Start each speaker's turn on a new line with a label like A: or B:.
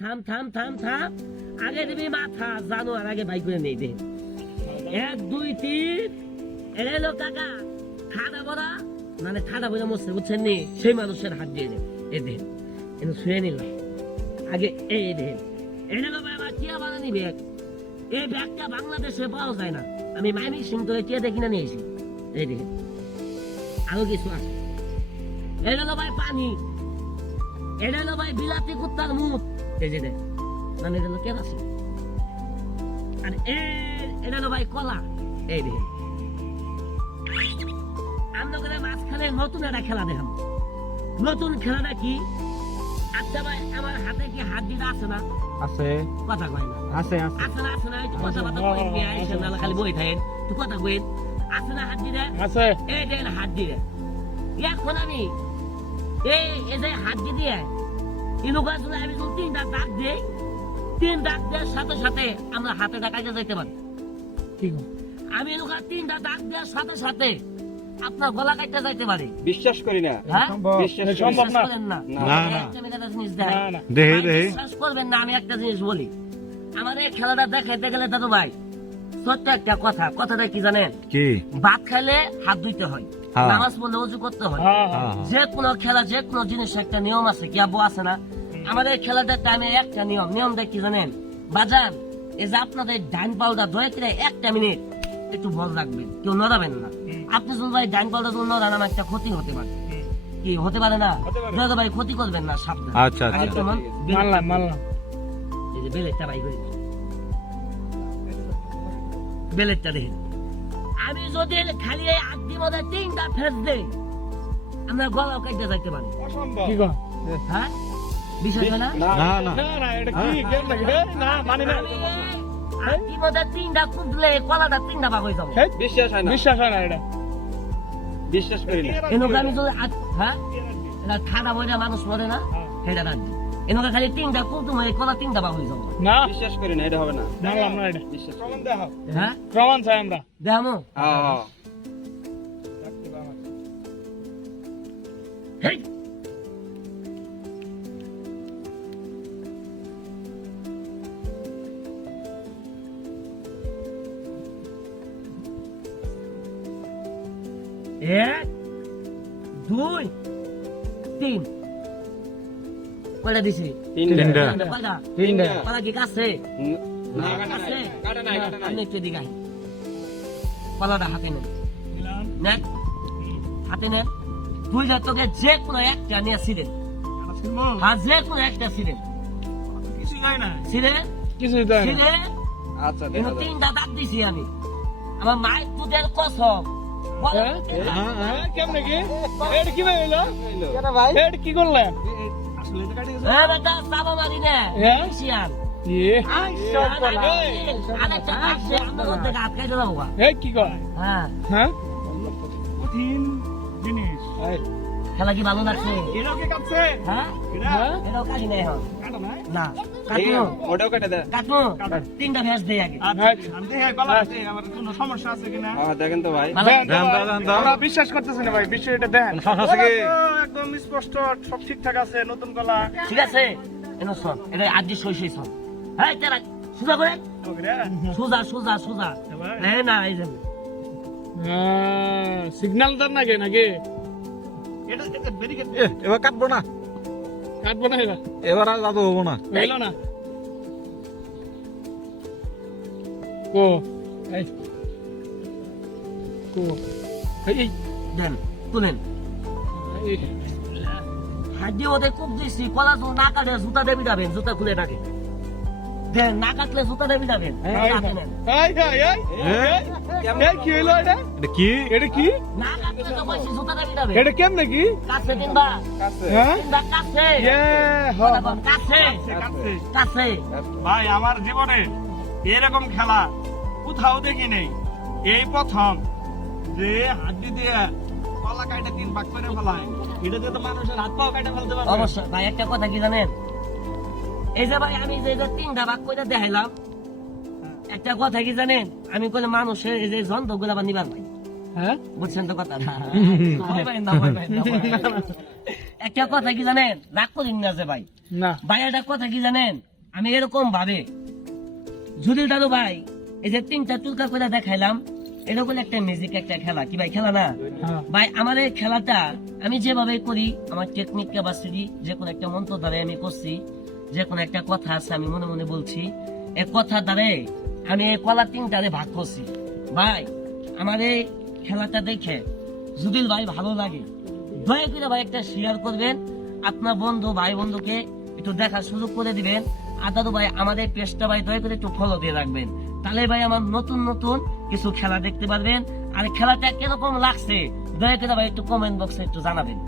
A: থাম থাম থাম থাম। আগে দিবি মাথা, জানো, আর আগে ভাই করে নেই দে। এক, দুই, তিন। এলো কাকা খাদা বড়া। মানে মরছে, বুঝছেন নি? সেই মানুষের হাত দিয়ে দে। এ দেন কিন্তু শুয়ে নিলাম আগে এই দেন এটা তো বাবা টিয়া বানানি ব্যাগ এই ব্যাগটা বাংলাদেশে পাওয়া যায় না। আমি মাইমি সিং তো টিয়া দেখি না নিয়েছি এই দেখেন আরও কিছু আছে। এটা হলো ভাই পানি। এটা হলো ভাই বিলাতি কুত্তার মুখ। এই যে দেখ মানে এটা হলো কেরাসিন আর এটা হলো ভাই কলা। এই দেখেন আমরা করে মাঝখানে নতুন একটা খেলা দেখাম নতুন খেলাটা কি আচ্ছা ভাই আমার হাতে কি হাত দিতে আছে না?
B: আছে।
A: কথা কয় না।
B: আছে আছে।
A: আছে না আছে না একটু কথা বার্তা কই নিয়ে আইসেন না খালি বই থাকেন। তুই কথা কইন। আছে না হাত দিতে?
B: আছে।
A: এই দেন হাত দিয়ে এখন আমি এই এই যে হাত দিয়ে। দিয়ে ইনুকা যদি আমি যদি তিনটা দাগ দিই তিন দাগ দেওয়ার সাথে সাথে আমরা হাতে ডাকাইতে যাইতে পারি
B: ঠিক
A: আমি এনুকা তিনটা দাগ দেওয়ার সাথে সাথে আপনার গলা কাটতে যাইতে পারি।
C: বিশ্বাস করি না।
A: হ্যাঁ?
C: বিশ্বাস
B: সম্ভব
C: না।
B: না।
D: দেহে দেহে।
A: বিশ্বাস করবেন না আমি একটা জিনিস বলি। আমার এই খেলাটা দেখাইতে গেলে দাদু ভাই সত্য একটা কথা। কথাটা কি জানেন?
D: কি?
A: ভাত খাইলে হাত ধুইতে হ্যাঁ। নামাজ পড়লে উজু করতে হয়।
B: হ্যাঁ হ্যাঁ।
D: হ্যাঁ।
A: যে কোনো খেলা যে কোনো জিনিস একটা নিয়ম আছে কি আব্বু আছে না? আমাদের খেলাটার টাইমে একটা নিয়ম নিয়মটা কি জানেন? বাজান এই যে আপনাদের ডাইন পাউডার দয়া করে একটা মিনিট একটু ভর রাখবেন কেউ নড়াবেন না। আপনি যদি ভাই ডাইন পাউডার যদি নড়ান আমার একটা ক্ষতি হতে পারে। কি হতে পারে না। দাদা ভাই ক্ষতি করবেন না সাবধান।
D: আচ্ছা, আচ্ছা।
B: মানলাম মানলাম
A: এই যে বেলেটটা ভাই করে বেলেটটা দেখেন। আমি যদি খালি এই মধ্যে তিনটা ফেস দেই আমরা গলাও কাটতে যাইতে পারি।
B: কি
A: হ্যাঁ? বিষয় না
C: না,
D: না না।
B: না না এটা কি? গেম নাকি না মানি না।
A: আমি মধ্যে তিনটা কুটলে কলাটা তিনটা ভাগ হয়ে যাব।
C: বিশ্বাস হয় না।
B: বিশ্বাস হয় না এটা।
C: বিশ্বাস করি না।
A: এনুকে আমি যদি হ্যাঁ? এটা ঠান্ডা বইটা মানুষ মরে না সেটা রাখবি এনুকে খালি তিনটা কুটুম এই কলা তিনটা ভাগ হয়ে যাব।
B: না?
C: বিশ্বাস করি না এটা হবে না।
B: মানলাম না এটা।
C: বিশ্বাস করি।
A: হ্যাঁ?
B: প্রমাণ চাই আমরা।
A: দেখামো?
C: হ্যাঁ হ্যাঁ।
A: হেই! এক দুই তিন। কয়টা দিছি?
C: তিনটা।
D: তিনটা।
A: কয়টা? কি কাছে
C: না কাটা নাই কাটা নাই কাটা নাই।
A: এদিকে আয়। কলাটা হাতে নেন নেন হাতে নেন দুই হাজার তোকে যে কোনো একটা নিয়ে ছিলেন। হ্যাঁ যে কোনো একটা ছিলেন।
B: কিছু দেয় না।
A: ছিলেন?
C: আচ্ছা
A: কিন্তু
C: দেখা যাবে
A: তিনটা দাগ দিছি আমি। আমার মায়ের দুধের কসম।
B: হ্যাঁ? হ্যাঁ, হ্যাঁ, কেমনে কি? কি ভাই। কি করলেন? হ্যাঁ? কি
A: খেলা কি ভালো লাগছে? হ্যাঁ?
B: হ্যাঁ?
A: কাটি নাই? না।
C: ওটাও কেটে দেয়
A: তিনটা দেই আগে।
C: দেখেন।
B: আমরা বিশ্বাস করতেছি না ভাই বিশ্ব এটা দেন।
D: সমস্যা আছে কি?
B: একদম স্পষ্ট সব ঠিকঠাক আছে নতুন কলা।
A: ঠিক আছে। এনো শোন এটা আজকে সই সই শোন। হ্যাঁ তেরা সোজা করে? সোজা সোজা সোজা। হ্যাঁ না এই যে।
B: সিগন্যাল দেন নাকি? নাকি
D: এবার কাটবো না।
B: কাটবো না এবার
D: এবার আর দাদু হব না
B: হইল না কো এই কো এই এই,
A: দেন তুলেন ওদের খুব দিচ্ছি কলা তো না কাটে জুতা দেবি যাবেন জুতা খুলে থাকে দেন না কাটলে জুতা দেবি যাবেন
B: এই, এই, এই, এই, এই, এই, কি হইল এটা?
D: এটা কি?
B: এটা কি?
A: না কাটলে তো কইছি জুতা দেবি যাবেন
B: এটা কেমন নাকি
A: কাছে কিনবা
C: কাছে।
B: হ্যাঁ?
A: কিনবা কাছে।
B: ইয়ে হ
A: কথা বল, কাছে।
C: কাছে।
A: কাছে।
E: ভাই আমার জীবনে এরকম খেলা কোথাও দেখি নেই। এই প্রথম যে হাড্ডি দিয়ে কলা কাইটা তিন ভাগ করে ফেলায়। এটা তো মানুষের হাত পাও কাইটা ফেলতে পারবে।
A: অবশ্যই। ভাই একটা কথা কি জানেন? এই যে ভাই আমি যে তিনটা ভাগ করে দেখাইলাম একটা কথা কি জানেন? আমি কোনো মানুষের এই যে যন্ত্রগুলা নিবার ভাই
B: হ্যাঁ?
A: বুঝছেন তো কথা। একটা কথা কি জানেন? রাগ করিন না যে ভাই। ভাই একটা কথা কি জানেন? আমি এরকম ভাবে যদি দাদু ভাই এই যে তিনটা টুলকা করে দেখাইলাম এরকম একটা মিউজিক একটা খেলা। কি ভাই খেলা না?
B: হ্যাঁ।
A: ভাই আমার এই খেলাটা আমি যেভাবে করি আমার টেকনিক ক্যাপাসিটি যে কোনো একটা মন্ত্র দ্বারা আমি করছি যে কোনো একটা কথা আছে, আমি মনে মনে বলছি এই কথা দ্বারে আমি এই কলা তিন তিনটারে ভাগ করছি। ভাই, আমার এই খেলাটা দেখে যদি ভাই ভালো লাগে, দয়া করে ভাই একটা শেয়ার করবেন, আপনার বন্ধু, ভাই বন্ধুকে একটু দেখার সুযোগ করে দিবেন, আর দাদু ভাই আমাদের পেজটা ভাই দয়া করে একটু ফলো দিয়ে রাখবেন। তাহলে ভাই আমার নতুন নতুন কিছু খেলা দেখতে পারবেন, আর খেলাটা কীরকম লাগছে, দয়া করে ভাই একটু কমেন্ট বক্সে একটু জানাবেন।